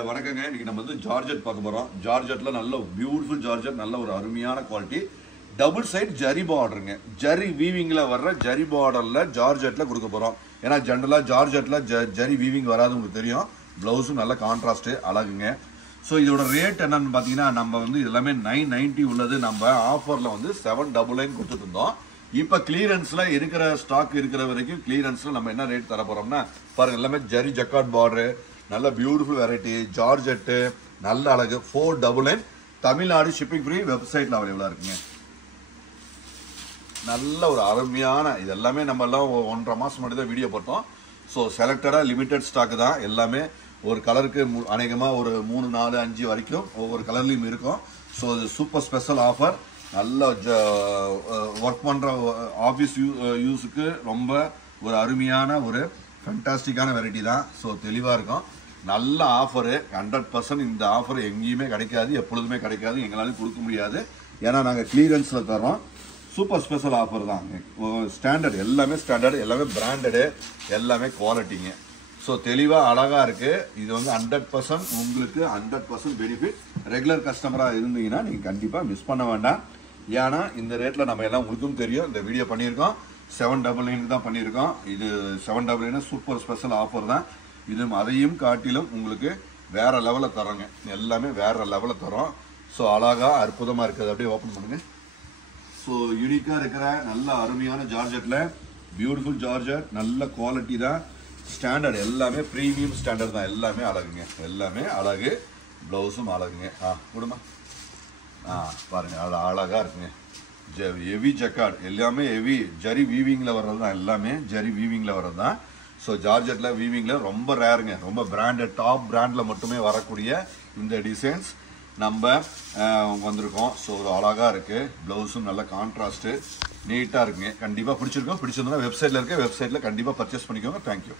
வணக்கங்க. இன்னைக்கு நம்ம வந்து ஜார்ஜெட் பார்க்க போறோம். ஜார்ஜெட்ல நல்ல பியூட்டிஃபுல் ஜார்ஜெட், நல்ல ஒரு அருமையான குவாலிட்டி. டபுள் சைடு ஜரி பார்டருங்க. ஜரி வீவிங்ல வர்ற ஜரி பார்டர்ல ஜார்ஜெட்ல கொடுக்க போறோம். ஏன்னா ஜென்ரலா ஜார்ஜெட்ல ஜரி வீவிங் வராது, உங்களுக்கு தெரியும். பிளவுஸும் நல்ல கான்ட்ராஸ்ட் அழகுங்க. ஸோ இதோட ரேட் என்னன்னு பார்த்தீங்கன்னா, நம்ம வந்து எல்லாமே 990 உள்ளது. நம்ம ஆஃபர்ல வந்து 799 கொடுத்துட்டு இருந்தோம். இப்போ கிளியரன்ஸ்ல இருக்கிற ஸ்டாக் இருக்கிற வரைக்கும் கிளியரன்ஸ்ல நம்ம என்ன ரேட் தர போறோம்னா, பாருங்க எல்லாமே ஜரி ஜக்கார்ட் பார்டர், நல்ல பியூட்டிஃபுல் வெரைட்டி ஜார்ஜெட்டு, நல்ல அழகு. 499 தமிழ்நாடு ஷிப்பிங் ஃப்ரீ, வெப்சைட்ல அவைலபிளா இருக்குங்க. நல்ல ஒரு அருமையான, இது எல்லாமே நம்ம எல்லாம் 1.5 மாசம் மட்டும் தான் வீடியோ போட்டோம். ஸோ செலக்டடா லிமிடெட் ஸ்டாக் தான். எல்லாமே ஒரு கலருக்கு அநேகமாக ஒரு 3, 4, 5 வரைக்கும் ஒவ்வொரு கலர்லையும் இருக்கும். ஸோ இது சூப்பர் ஸ்பெஷல் ஆஃபர். நல்ல ஒர்க் பண்ணுற ஆஃபீஸ் யூஸுக்கு ரொம்ப ஒரு அருமையான ஒரு ஃபேண்டாஸ்டிக்கான வெரைட்டி தான். ஸோ தெளிவாக இருக்கும். நல்ல ஆஃபரு. 100% இந்த ஆஃபர் எங்கேயுமே கிடைக்காது, எப்பொழுதுமே கிடைக்காது, எங்களாலையும் கொடுக்க முடியாது. ஏன்னா நாங்கள் கிளியரன்ஸில் தரோம். சூப்பர் ஸ்பெஷல் ஆஃபர் தான். ஸ்டாண்டர்ட், எல்லாமே ஸ்டாண்டர்டு, எல்லாமே பிராண்டடு, எல்லாமே குவாலிட்டிங்க. ஸோ தெளிவாக அழகாக இருக்குது. இது வந்து 100% உங்களுக்கு 100% பெனிஃபிட். ரெகுலர் கஸ்டமராக இருந்தீங்கன்னா நீங்கள் கண்டிப்பாக மிஸ் பண்ண வேண்டாம். ஏன்னா இந்த ரேட்டில் நம்ம எல்லாம் உங்களுக்கும் தெரியும். இந்த வீடியோ பண்ணியிருக்கோம் 799 தான் பண்ணியிருக்கோம். இது 799 சூப்பர் ஸ்பெஷல் ஆஃபர் தான். இது அதையும் காட்டிலும் உங்களுக்கு வேற லெவலில் தரோங்க. எல்லாமே வேற லெவலில் தரோம். ஸோ அழகாக அற்புதமாக இருக்குது. அப்படியே ஓப்பன் பண்ணுங்க. ஸோ யூனிக்காக இருக்கிற நல்ல அருமையான ஜார்ஜெட்டில் பியூட்டிஃபுல் ஜார்ஜெட், நல்ல குவாலிட்டி தான். ஸ்டாண்டர்ட், எல்லாமே ப்ரீமியம் ஸ்டாண்டர்ட் தான். எல்லாமே அழகுங்க, எல்லாமே அழகு. ப்ளவுஸும் அழகுங்க. கொடுமா. பாருங்க, அது அழகாக இருக்குங்க. ஹெவி ஜக்கார்ட், எல்லாமே ஹெவி ஜரி வீவிங்கில் வர்றது தான். எல்லாமே ஜரி வீவிங்கில் வர்றது தான். ஸோ ஜார்ஜெட்டில் வீவிங்கில் ரொம்ப ரேருங்க. ரொம்ப பிராண்டட், டாப் பிராண்டில் மட்டுமே வரக்கூடிய இந்த டிசைன்ஸ் நம்ம வந்திருக்கோம். ஸோ ஒரு அழகாக இருக்குது. ப்ளவுஸும் நல்ல கான்ட்ராஸ்ட்டு, நீட்டாக இருக்குங்க. கண்டிப்பாக பிடிச்சிருக்கோம். பிடிச்சிருந்தோன்னா வெப்சைட்டில் இருக்க, வெப்சைட்டில் கண்டிப்பாக பர்ச்சேஸ் பண்ணிக்கோங்க. தேங்க்யூ.